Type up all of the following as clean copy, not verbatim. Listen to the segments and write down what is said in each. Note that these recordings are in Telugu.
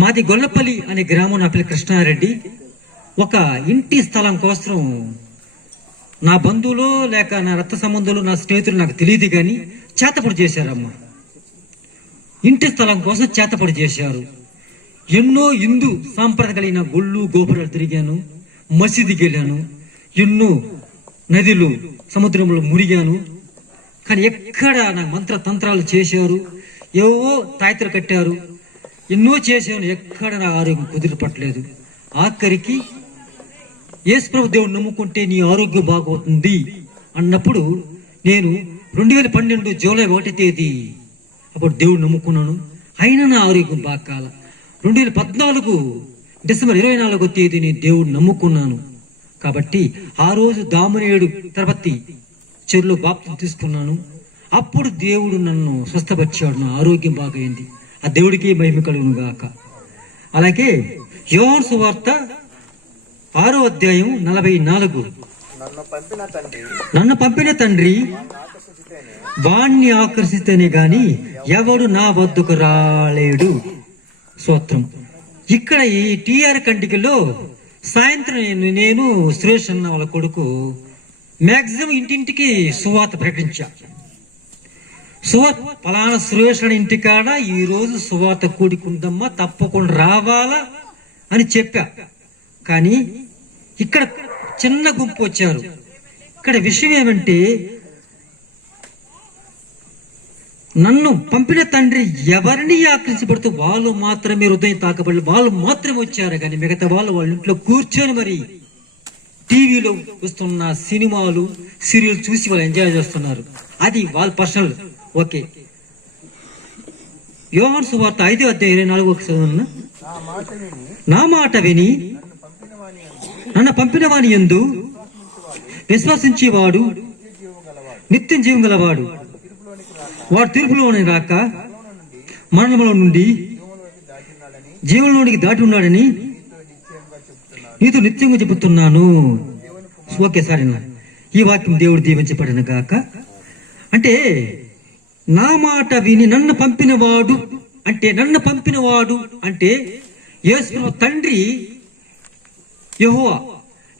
మాది గొల్లపల్లి అనే గ్రామం. నా పేరు కృష్ణారెడ్డి. ఒక ఇంటి స్థలం కోసం నా బంధువులు లేక నా రక్త సంబంధులు నా స్నేహితులు నాకు తెలియదు కానీ చేతపడి చేశారమ్మా. ఇంటి స్థలం కోసం చేతపడి చేశారు. ఎన్నో హిందూ సాంప్రదాయ కలిగిన గుళ్ళు గోపురాలు తిరిగాను, మసీదుకి వెళ్ళాను, ఎన్నో నదులు సముద్రంలో మునిగాను. కానీ ఎక్కడ నాకు మంత్ర తంత్రాలు చేశారు, ఏవో తాయితలు కట్టారు, ఎన్నో చేశాను. ఎక్కడ నా ఆరోగ్యం కుదిరిపట్టలేదు. ఆఖరికి యేసుప్రభు దేవుడు నమ్ముకుంటే నీ ఆరోగ్యం బాగవుతుంది అన్నప్పుడు నేను 2012 జూలై 1వ తేదీ అప్పుడు దేవుడు నమ్ముకున్నాను. అయినా నా ఆరోగ్యం బాగాల. 2014 డిసెంబర్ 24వ తేదీని దేవుడు నమ్ముకున్నాను. కాబట్టి ఆ రోజు దామునేడు తిరుపతి చెరువులో బాప్తిసం తీసుకున్నాను. అప్పుడు దేవుడు నన్ను స్వస్థపరిచాడు. నా ఆరోగ్యం బాగైంది. ఆ దేవుడికి మహిమ కలుగును గాక. అలాగే యోహాను సువార్త 6వ అధ్యాయం 44, నన్ను పంపిన తండ్రి వాణ్ణి ఆకర్షిస్తేనే గాని ఎవడు నా వద్దకు రాలేడు. స్తోత్రం. ఇక్కడ ఈ టీఆర్ కంటికలో సాయంత్రం నేను సురేష్ అన్న వాళ్ళ కొడుకు మ్యాక్సిమం ఇంటింటికి సువార్త ప్రకటించా. పలానా సురేష్ అనే ఇంటికాడ ఈ రోజు సువార్త కూడికుందమ్మా, తప్పకుండా రావాలా అని చెప్పా. కానీ ఇక్కడ చిన్న గుంపు వచ్చారు. ఇక్కడ విషయం ఏమంటే నన్ను పంపిన తండ్రి ఎవరిని ఆకర్షించబడుతూ వాళ్ళు మాత్రమే హృదయం తాకబడి వాళ్ళు మాత్రమే వచ్చారు. కానీ మిగతా వాళ్ళ ఇంట్లో కూర్చొని మరి టీవీలో వస్తున్న సినిమాలు సీరియల్ చూసి వాళ్ళు ఎంజాయ్ చేస్తున్నారు. అది వాళ్ళ పర్సనల్. ఓకే. యోహాను సువార్త 5వ అధ్యాయం 24 నా మాట విని నన్ను పంపిన వాని యందు విశ్వసించేవాడు నిత్యం జీవం గలవాడు, వాడు తీర్పులోని రాక మరణంలో నుండి జీవంలోనికి దాటి ఉన్నాడని నీతో నిత్యంగా చెబుతున్నాను. ఓకే సార్, ఈ వాక్యం దేవుడు దీవించబడిన గాక. అంటే నా మాట విని నన్ను పంపినవాడు అంటే యేసు తండ్రి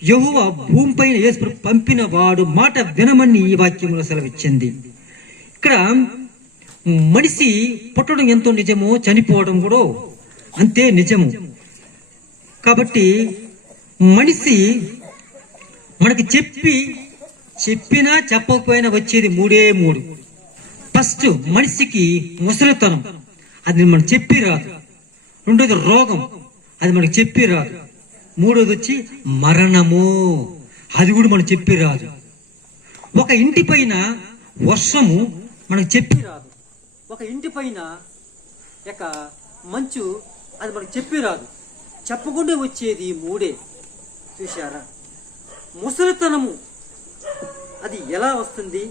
యెహోవా భూమిపైన యేసు పంపిన వాడు మాట వినమని ఈ వాక్యంలో సెలవిచ్చింది. ఇక్కడ మనిషి పుట్టడం ఎంతో నిజమో చనిపోవడం కూడా అంతే నిజము. కాబట్టి మనిషి మనకి చెప్పినా చెప్పకపోయినా వచ్చేది మూడు. ఫస్ట్ మనిషికి ముసలితనం, అది మనకు చెప్పి రాదు. రెండోది రోగం, అది మనకు చెప్పి రాదు. మూడోది వచ్చి మరణము, అది కూడా మనకు చెప్పి రాదు. ఒక ఇంటి పైన వర్షము మనకు చెప్పి రాదు. ఒక ఇంటి పైన మంచు, అది మనకు చెప్పి రాదు. చెప్పకుండా వచ్చేది మూడే. చూశారా? ముసలితనము అది ఎలా వస్తుంది,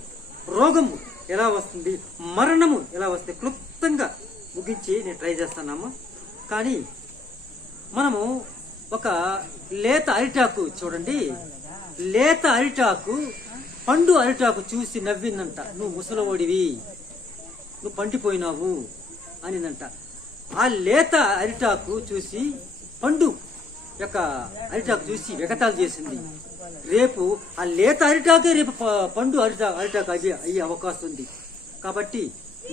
రోగము ఎలా వస్తుంది, మరణము ఎలా వస్తుంది, క్లుప్తంగా ముగించి నేను ట్రై చేస్తానమ్మా. కానీ మనము ఒక లేత అరిటాకు చూడండి. లేత అరిటాకు పండు అరిటాకు చూసి నవ్విందంట, నువ్వు ముసలవాడివి, నువ్వు పండిపోయినావు అనిందంట. ఆ లేత అరిటాకు చూసి పండు అరిటాకు చూసి వెగతాలు చేసింది. రేపు ఆ లేత అరిటాకే రేపు పండు అరిటాకు అయ్యే అవకాశం ఉంది. కాబట్టి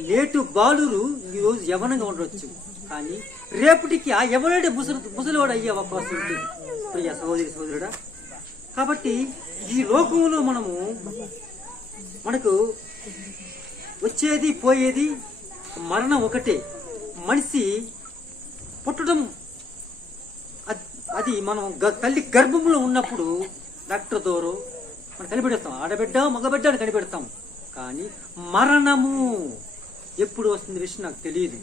నేటు బాలురు ఈరోజు యవనంగా ఉండవచ్చు, కానీ రేపటికి ఆ యవనుడే ముసలివాడు అయ్యే అవకాశం ఉంటుంది. ప్రియ సహోదరుడా, కాబట్టి ఈ లోకంలో మనకు వచ్చేది పోయేది మరణం ఒకటే. మనిషి పుట్టడం అది మనం తల్లి గర్భంలో ఉన్నప్పుడు డాక్టర్ దోరు మనం కనిపెడతాం, ఆడబిడ్డ మగబిడ్డ అని కనిపెడతాం. కానీ మరణము ఎప్పుడు వస్తుంది విషయం నాకు తెలియదు.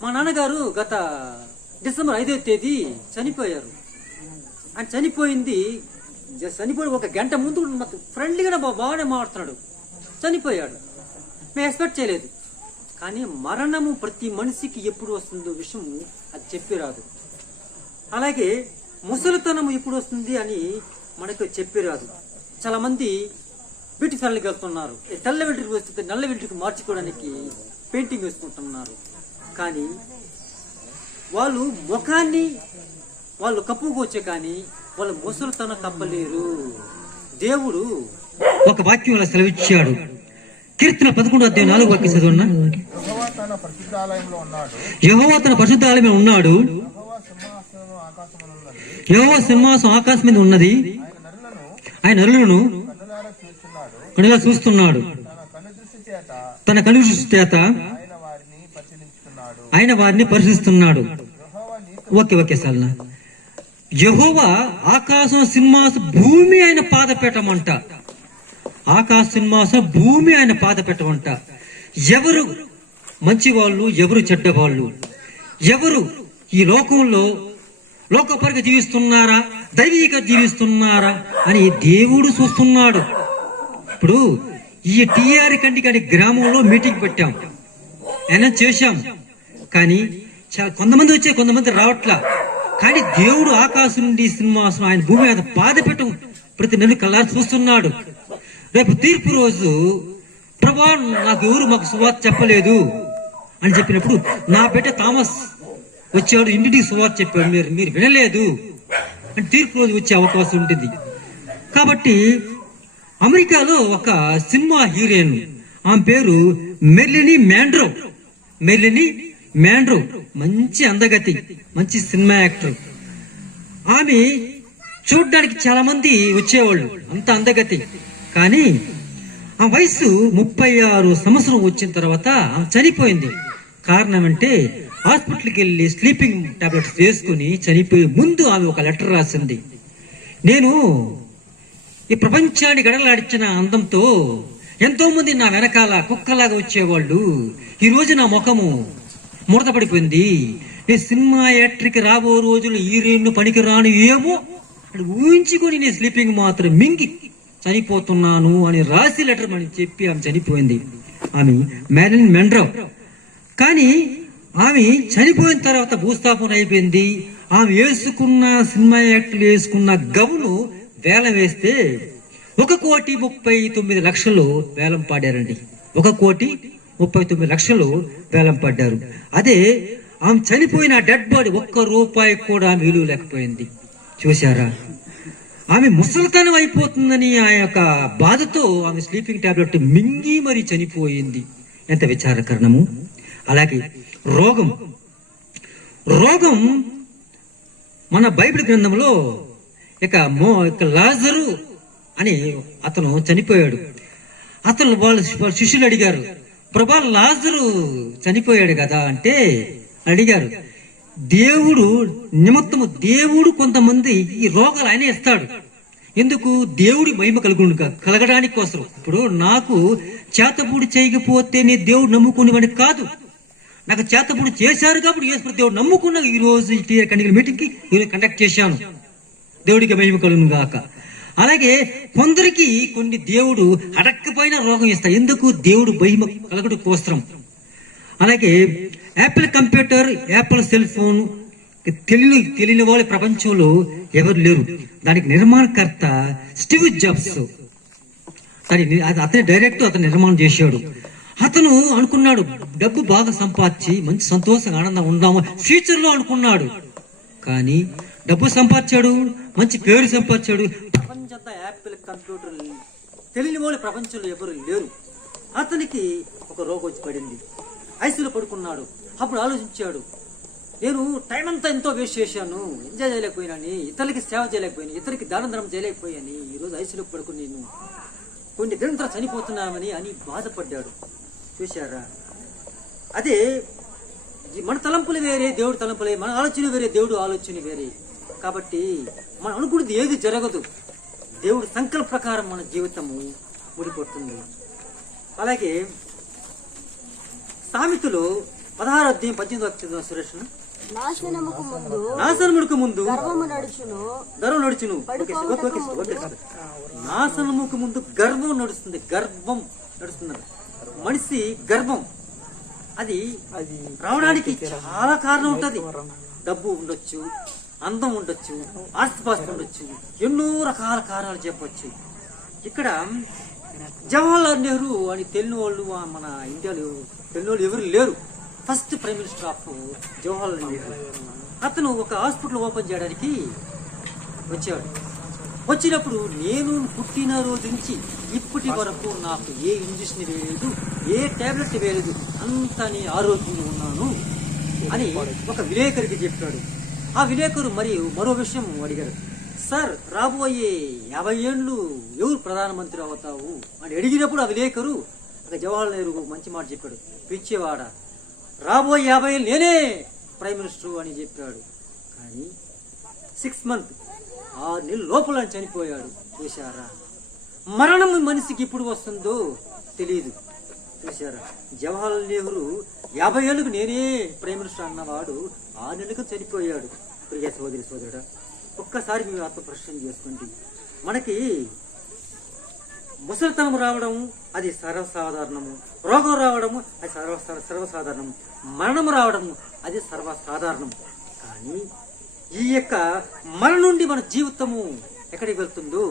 మా నాన్నగారు గత డిసెంబర్ 5వ తేదీ చనిపోయారు. ఆయన చనిపోయి 1 గంట ముందు ఫ్రెండ్లీగా బాగానే మాట్లాడుతున్నాడు, చనిపోయాడు. మేము ఎక్స్పెక్ట్ చేయలేదు. కానీ మరణము ప్రతి మనిషికి ఎప్పుడు వస్తుందో విషయం అది చెప్పి రాదు. అలాగే ముసలితనము ఎప్పుడు వస్తుంది అని మనకు చెప్పి రాదు. చాలా మంది బ్యూటీ పార్లర్కి వెళ్తున్నారు, తెల్ల వెంట్రుకు వస్తే నల్ల వెంట్రుకు మార్చుకోవడానికి పెయింటింగ్ వేసుకుంటున్నారు. కానీ వాళ్ళు ముఖాన్ని వాళ్ళు కప్పుకోవచ్చు, కానీ వాళ్ళ ముసలితనం కప్పలేరు. దేవుడు ఒక వాక్యంలో సెలవిచ్చాడు. కీర్తన 11:4 చదువున్నా. యెహోవా తన పరిశుద్ధాలయంలో ఉన్నాడు. యెహోవా సింహాసనం ఆకాశం మీద ఉన్నది. ఆయన నరులను కనులా చూస్తున్నాడు. తన కను దృష్టి చేత ఆయన వారిని పరిశీలిస్తున్నాడు. Okay sir. యెహోవా ఆకాశం సింహాసం భూమి ఆయన పాదపీఠమంట. ఆకాశ సింహాసం భూమి ఆయన పాదపీఠమంట. ఎవరు మంచివాళ్ళు, ఎవరు చెడ్డవాళ్ళు, ఎవరు ఈ లోకంలో లోకపరంగా జీవిస్తున్నారా, దైవిక జీవిస్తున్నారా అని దేవుడు చూస్తున్నాడు. ఇప్పుడు ఈ టిఆర్ కండి గ్రామంలో మీటింగ్ పెట్టాం, అనౌన్స్ చేశాం. కానీ కొంతమంది వచ్చే, కొంతమంది రావట్లా. కానీ దేవుడు ఆకాశం నుండి సింహాసనం ఆయన భూమి మీద పాదపీఠం ప్రతి నెల కల్లా చూస్తున్నాడు. రేపు తీర్పు రోజు ప్రభా నాకు ఎవరు మాకు సువార్త చెప్పలేదు అని చెప్పినప్పుడు నా బిడ్డ థామస్ వచ్చాడు, ఇంటికి సువార్త చెప్పాడు, మీరు వినలేదు అని తీర్పు రోజు వచ్చే అవకాశం ఉంటుంది. కాబట్టి అమెరికాలో ఒక సినిమా హీరోయిన్, ఆమె పేరు మెర్లినీ మ్యాండ్రో, మంచి అందగతి, మంచి సినిమా యాక్టర్. ఆమె చూడ్డానికి చాలా మంది వచ్చేవాళ్ళు, అంత అందగతి. కానీ ఆ వయసు 36 సంవత్సరం వచ్చిన తర్వాత ఆమె చనిపోయింది. కారణం అంటే హాస్పిటల్కి వెళ్ళి స్లీపింగ్ టాబ్లెట్స్ వేసుకుని చనిపోయే ముందు ఆమె ఒక లెటర్ రాసింది. నేను ఈ ప్రపంచాన్ని గడలాడించిన అందంతో ఎంతో మంది నా వెనకాల కుక్కలాగా వచ్చేవాళ్ళు, ఈ రోజు నా ముఖము ముడతపడిపోయింది. నేను సినిమా యాక్టర్కి రాబో రోజులు హీరోయిన్ పనికి రాను ఏమో అని ఊహించుకొని నేను స్లీపింగ్ మాత్రం మింగి చనిపోతున్నాను అని రాసి లెటర్ అని చెప్పి ఆమె చనిపోయింది. ఆమె మెర్లిన్ మ్యాండ్రో. కానీ ఆమె చనిపోయిన తర్వాత భూస్థాపన అయిపోయింది. ఆమె వేసుకున్న సినిమా యాక్టర్లు వేసుకున్న గౌను వేలం వేస్తే 1,39,00,000 వేలం పాడారండి. 1,39,00,000 వేలం పడ్డారు. అదే ఆమె చనిపోయిన డెడ్ బాడీ ₹1 కూడా ఆమె విలువ లేకపోయింది. చూశారా? ఆమె ముసలితనం అయిపోతుందని ఆ యొక్క బాధతో ఆమె స్లీపింగ్ టాబ్లెట్ మింగి మరీ చనిపోయింది. ఎంత విచారకరణము. అలాగే రోగం మన బైబిల్ గ్రంథంలో ఇక లాజరు అని అతను చనిపోయాడు. అతను వాళ్ళ శిష్యులు అడిగారు, ప్రభా లాజరు చనిపోయాడు కదా అంటే అడిగారు. దేవుడు నిమిత్తము దేవుడు కొంతమంది ఈ రోగాలు ఆయన ఇస్తాడు. ఎందుకు? దేవుడి మహిమ కలగడానికి కోసం. ఇప్పుడు నాకు చేతపూడి చేయకపోతే నీ దేవుడు నమ్ముకునేవాడిని కాదు. నాకు చేతపూడి చేశారు కాబట్టి యేసు దేవుడు నమ్ముకున్న ఈ రోజు కనిగిన మీటింగ్ కి ఈరోజు కండక్ట్ చేశాను. దేవుడికి మహిమ కలుగును గాక. అలాగే కొందరికి కొన్ని దేవుడు అడక్కపోయినా రోగం ఇస్తాడు. ఎందుకు? దేవుడు మహిమ కలగడం కోసం. అలాగే Apple computer, Apple cell phone తెలియని వాళ్ళు ప్రపంచంలో ఎవరు లేరు. దానికి నిర్మాణకర్త స్టీవ్ జాబ్స్. అతని డైరెక్ట్ అతను నిర్మాణం చేశాడు. అతను అనుకున్నాడు డబ్బు బాగా సంపాదించి మంచి సంతోషంగా ఆనందంగా ఉందాము ఫ్యూచర్ లో అనుకున్నాడు. కానీ డబ్బు సంపాదించాడు, మంచి పేరు సంపాదించాడు. ప్రపంచంతా యాపిల్ కంప్యూటర్ తెలియని వాళ్ళు ప్రపంచంలో ఎవరు లేరు. అతనికి ఒక రోగం వచ్చి పడింది. ఐసీలో పడుకున్నాడు. అప్పుడు ఆలోచించాడు, నేను టైం అంతా ఎంతో వేస్ట్ చేశాను, ఎంజాయ్ చేయలేకపోయినాని, ఇతరులకి సేవ చేయలేకపోయాను, ఇతరులకి దానం చేయలేకపోయాని, ఈరోజు ఐసీలో పడుకుని నేను కొన్ని దినంతర చనిపోతున్నామని అని బాధపడ్డాడు. చూశారా? అదే మన తలంపులు వేరే, దేవుడు తలంపులే, మన ఆలోచన వేరే, దేవుడు ఆలోచన వేరే. కాబట్టి మనం అనుకున్నది ఏది జరగదు. దేవుడు సంకల్ప ప్రకారం మన జీవితము ముడిపడుతుంది. అలాగే సామెతలు 16:18 సురేష్, నాశనముకు ముందు గర్వం నడుచును. నాశనముకు ముందు గర్వం నడుస్తుంది. మనిషి గర్వం అది రావడానికి చాలా కారణం ఉంటది. డబ్బు ఉండొచ్చు, అందం ఉండొచ్చు, ఆస్తిపాస్తి ఉండొచ్చు, ఎన్నో రకాల కారణాలు చెప్పొచ్చు. ఇక్కడ జవహర్లాల్ నెహ్రూ అని తెలియని వాళ్ళు మన ఇండియాలో తెలియని వాళ్ళు ఎవరు లేరు. First prime minister of Jawaharlal Nehru. అతను ఒక హాస్పిటల్ ఓపెన్ చేయడానికి వచ్చాడు. వచ్చినప్పుడు నేను పుట్టిన రోజు నుంచి ఇప్పటి వరకు నాకు ఏ ఇంజక్షన్ వేయలేదు, ఏ టాబ్లెట్ వేయలేదు, అంతా నేను ఆరోగ్యంగా ఉన్నాను అని ఒక విలేకరికి చెప్పాడు. ఆ విలేకరు మరో విషయం అడిగారు. సార్, రాబోయే 50 ఏళ్ళు ఎవరు ప్రధానమంత్రి అవుతావు అని అడిగినప్పుడు ఆ విలేకరు జవహర్లాల్ నెహ్రూ మంచి మాట చెప్పాడు. పిచ్చేవాడ, రాబోయే 50 ఏళ్ళు నేనే ప్రైమ్ మినిస్టర్ అని చెప్పాడు. కానీ 6 మంత్ 6 నెలల లోపల చనిపోయాడు. చూశారా, మరణం మనిషికి ఇప్పుడు వస్తుందో తెలియదు. చూశారా, జవహర్లాల్ నెహ్రూ 50 ఏళ్ళకు నేనే ప్రైమ్ మినిస్టర్ అన్నవాడు 6 నెలలకు చనిపోయాడు. ప్రియ సోదరి సోదరుడా, ఒక్కసారి మీరు ఆత్మపరిశీలన చేసుకోండి. మనకి ముసలితనం రావడం అది సర్వసాధారణము, రోగం రావడము అది సర్వసాధారణము, మరణం రావడము అది సర్వసాధారణం. కానీ ఈ యొక్క మరణం నుండి మన జీవితము ఎక్కడికి వెళ్తుందో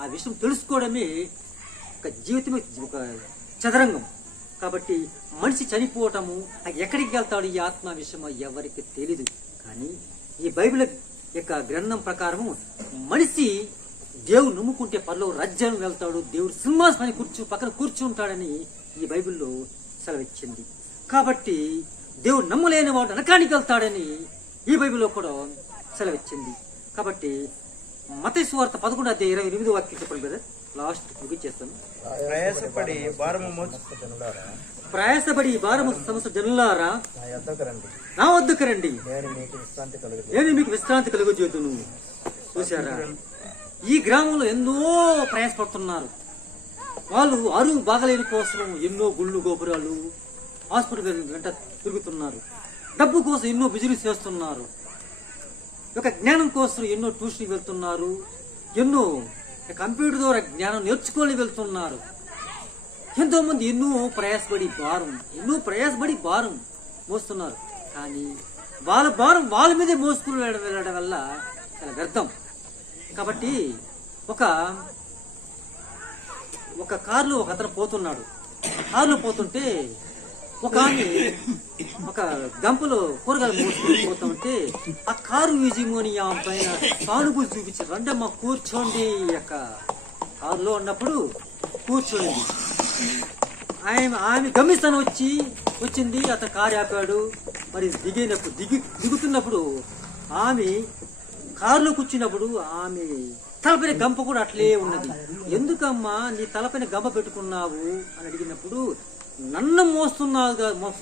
ఆ విషయం తెలుసుకోవడమే ఒక జీవితమే ఒక చదరంగం. కాబట్టి మనిషి చనిపోవటము ఎక్కడికి వెళ్తాడు ఈ ఆత్మ విషయం ఎవరికి తెలీదు. కానీ ఈ బైబిల్ యొక్క గ్రంథం ప్రకారము మనిషి దేవుడు నమ్ముకుంటే పరలోక రాజ్యం వెళ్తాడు, దేవుడు సింహాసనాన్ని పక్కన కూర్చుంటాడని ఈ బైబిల్లో సెలవిచ్చింది. కాబట్టి దేవుడు నమ్మలేని వాడు నరకానికి వెళ్తాడని ఈ బైబిల్లో కూడా సెలవిచ్చింది. కాబట్టి మత్తయి సువార్త 11:28 చెప్పండి కదా, లాస్ట్ ముగించేస్తాను. ప్రయాసపడి భారము సమస్త జనులారా నా వద్దకు రండి, నేను మీకు విశ్రాంతి కలుగజేతును. చూశారా, ఈ గ్రామంలో ఎన్నో ప్రయాసపడుతున్నారు. వాళ్ళు అరువు బాగలేని కోసం ఎన్నో గుళ్ళు గోపురాలు హాస్పిటల్ వెంట తిరుగుతున్నారు. డబ్బు కోసం ఎన్నో బిజినెస్ చేస్తున్నారు. ఒక జ్ఞానం కోసం ఎన్నో ట్యూషన్ వెళ్తున్నారు. ఎన్నో కంప్యూటర్ ద్వారా జ్ఞానం నేర్చుకొని వెళ్తున్నారు. ఎంతో మంది ఎన్నో ప్రయాసపడి భారం మోస్తున్నారు. కానీ వాళ్ళ భారం వాళ్ళ మీదే మోసుకుని వెళ్ళడం వల్ల చాలా వ్యర్థం. కాబట్టి ఒక కారులో ఒక అతను పోతున్నాడు. కారులో పోతుంటే ఒక ఆమె ఒక గంపలో కూరగాయలు మోసుకుని పోతుంటే ఆ కారు యజమాని ఆమె పైన సానుభూతి చూపించి రండమ్మా కూర్చోండి. యొక్క కారులో ఉన్నప్పుడు కూర్చోండి. ఆమె గమ్యస్థానం వచ్చింది. అతను కారు ఆపాడు. మరి దిగుతున్నప్పుడు ఆమె కారులో కూర్చున్నప్పుడు ఆమె తలపైన గంప కూడా అట్లే ఉన్నది. ఎందుకమ్మా నీ తలపైన గంప పెట్టుకున్నావు అని అడిగినప్పుడు, నన్ను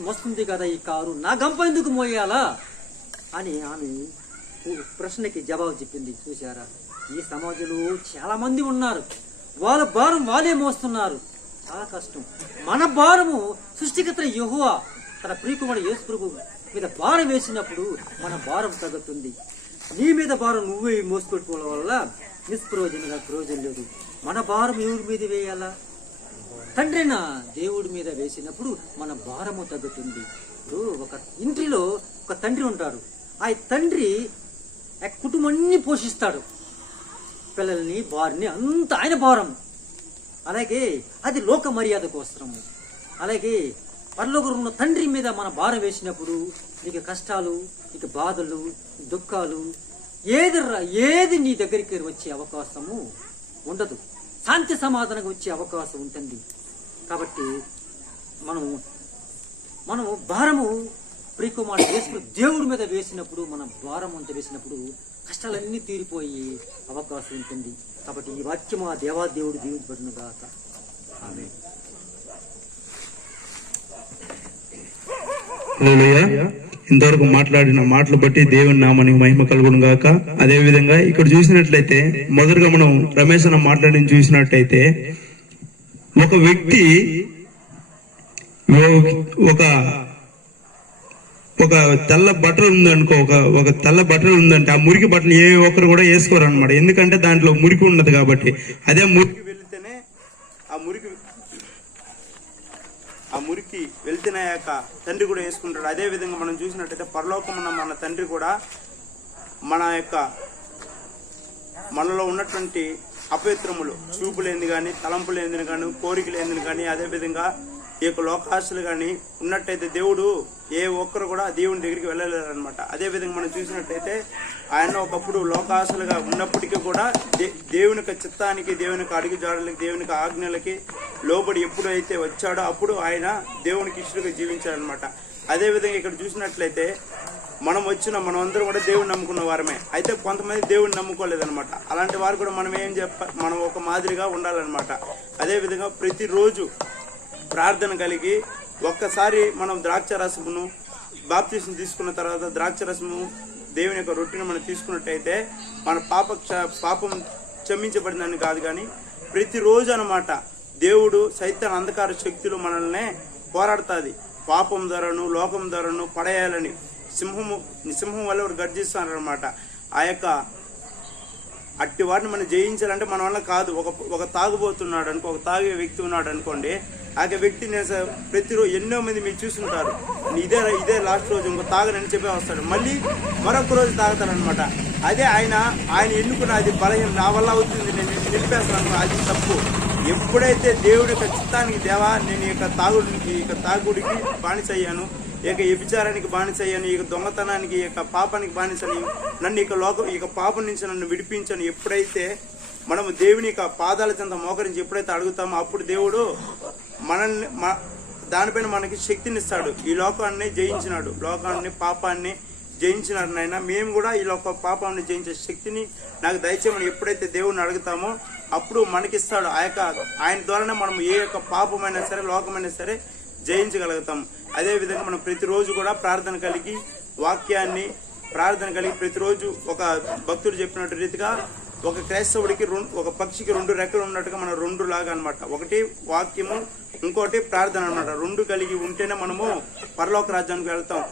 మోస్తుంది కదా ఈ కారు, నా గంప ఎందుకు మోయాలా అని ఆమె ప్రశ్నకి జవాబు చెప్పింది. చూశారా, ఈ సమాజంలో చాలా మంది ఉన్నారు, వాళ్ళ భారం వాళ్ళే మోస్తున్నారు. చాలా కష్టం. మన భారము సృష్టికర్త యెహోవా తన ప్రియకుమారుడు యేసు ప్రభువు మీద భారం వేసినప్పుడు మన భారం తగ్గుతుంది. నీ మీద భారం నువ్వే మోసుపెట్టుకోవడం వల్ల ప్రయోజనం లేదు. మన భారం ఎవరి మీద వేయాలా? తండ్రిన దేవుడి మీద వేసినప్పుడు మన భారము తగ్గుతుంది. ఇప్పుడు ఒక ఇంటిలో ఒక తండ్రి ఉంటాడు. ఆ తండ్రి కుటుంబాన్ని పోషిస్తాడు, పిల్లల్ని భార్యని అంత ఆయన భారం. అలాగే అది లోక మర్యాద కోసము. అలాగే పరలోకంలో ఉన్న తండ్రి మీద మన భారం వేసినప్పుడు నీకు కష్టాలు, నీకు బాధలు, దుఃఖాలు ఏది నీ దగ్గరికి వచ్చే అవకాశము ఉండదు. శాంతి సమాధానంగా వచ్చే అవకాశం ఉంటుంది. కాబట్టి మనము భారము ప్రియకుమారుడు యేసు దేవుడి మీద వేసినప్పుడు, మన భారం అంతా వేసినప్పుడు కష్టాలన్నీ తీరిపోయి అవకాశం ఉంటుంది. కాబట్టి ఈ వాక్యం ఆ దేవాదేవుడు దీవించబడును గాక. ఆమేన్. ఇంతవరకు మాట్లాడిన మాటలు బట్టి దేవుని నామానికి మహిమ కలుగును గాక. అదే విధంగా ఇక్కడ చూసినట్లయితే మొదటగా మనం రమేష్ అన్న మాట్లాడిన చూసినట్టయితే ఒక వ్యక్తి ఒక తెల్ల బట్టలు ఉందనుకో, ఒక తెల్ల బట్టలు ఉందంటే ఆ మురికి బట్టలు ఏ ఒక్కరు కూడా వేసుకోరు అనమాట. ఎందుకంటే దాంట్లో మురికి ఉన్నది కాబట్టి. అదే మురికి వెళ్తేనే ఆ మురికి వెళ్తేనాక తండ్రి కూడా వేసుకుంటాడు. అదే విధంగా మనం చూసినట్టయితే పరలోకమున్న మన తండ్రి కూడా మనలో ఉన్నటువంటి అపవిత్రములు, చూపులేంది కానీ, తలంపులేందని కానీ, కోరికలేందని కానీ, అదేవిధంగా ఈ యొక్క లోకాశలు కానీ ఉన్నట్టయితే దేవుడు ఏ ఒక్కరు కూడా దేవుని దగ్గరికి వెళ్ళలేరు అనమాట. అదేవిధంగా మనం చూసినట్టయితే ఆయన ఒకప్పుడు లోకాసులుగా ఉన్నప్పటికీ కూడా దేవుని యొక్క చిత్తానికి, దేవుని యొక్క అడుగుజాడలకి, దేవుని యొక్క ఆజ్ఞలకి లోబడి ఎప్పుడైతే వచ్చాడో అప్పుడు ఆయన దేవునికి ఇష్టలుగా జీవించాడనమాట. అదేవిధంగా ఇక్కడ చూసినట్లయితే మనం అందరం కూడా దేవుని నమ్ముకున్న వారమే. అయితే కొంతమంది దేవుని నమ్ముకోలేదనమాట. అలాంటి వారు కూడా మనం ఒక మాదిరిగా ఉండాలన్నమాట. అదేవిధంగా ప్రతిరోజు ప్రార్థన కలిగి ఒక్కసారి మనం ద్రాక్షరసమును బాప్తిసం తీసుకున్న తర్వాత ద్రాక్షరసము దేవుని యొక్క రొట్టెను మనం తీసుకున్నట్టయితే మన పాపం క్షమించబడిందని కాదు, కానీ ప్రతిరోజు అన్నమాట దేవుడు సైతాన్ అంధకార శక్తులు మనల్ని పోరాడుతుంది. పాపం ధరను, లోకం ధరను పడేయాలని సింహం వల్ల గర్జిస్తారనమాట. ఆ యొక్క అట్టి వాటిని మనం జయించాలంటే మన వల్ల కాదు. ఒక తాగుబోతున్నాడు అనుకో, ఒక తాగే వ్యక్తి ఉన్నాడు అనుకోండి, ఆ వ్యక్తి ప్రతిరోజు ఎన్నో మంది మీరు చూస్తుంటారు, ఇదే లాస్ట్ రోజు ఇంకో తాగనని చెప్పే వస్తాడు, మళ్ళీ మరొక రోజు తాగుతారనమాట. అదే ఆయన ఎన్నుకున్న అది బలహీనం, నా వల్ల అవుతుంది, నేను నిలిపేస్తాను, అది తప్పు. ఎప్పుడైతే దేవుడి యొక్క చిత్తానికి, దేవా నేను ఈ యొక్క తాగుడికి బానిసయ్యాను, ఈ యొక్క వ్యభిచారానికి బానిసయ్యాను, ఈ యొక్క దొంగతనానికి, ఈ యొక్క పాపానికి బానిసని, నన్ను ఈ పాపం నుంచి నన్ను విడిపించను ఎప్పుడైతే మనము దేవుని యొక్క పాదాల చెంత మోకరించి ఎప్పుడైతే అడుగుతామో అప్పుడు దేవుడు మనల్ని దానిపైన మనకి శక్తినిస్తాడు. ఈ లోకాన్ని జయించినాడు, లోకాన్ని పాపాన్ని జయించినాడు నాయన, మేము కూడా ఈ లోక పాపాన్ని జయించే శక్తిని నాకు దయచేయమని ఎప్పుడైతే దేవుడిని అడుగుతామో అప్పుడు మనకిస్తాడు. ఆయన ద్వారానే మనం ఏ యొక్క పాపమైనా సరే, లోకమైనా సరే జయించగలుగుతాం. అదేవిధంగా మనం ప్రతిరోజు కూడా ప్రార్థన కలిగి ప్రతిరోజు ఒక భక్తుడు చెప్పినట్టు రీతిగా ఒక క్రైస్తవుడికి ఒక పక్షికి 2 రెక్కలు ఉన్నట్టుగా మనం 2 లాగా అనమాట. ఒకటి వాక్యము, ఇంకోటి ప్రార్థన అనమాట. 2 కలిగి ఉంటేనే మనము పరలోక రాజ్యానికి వెళ్తాం.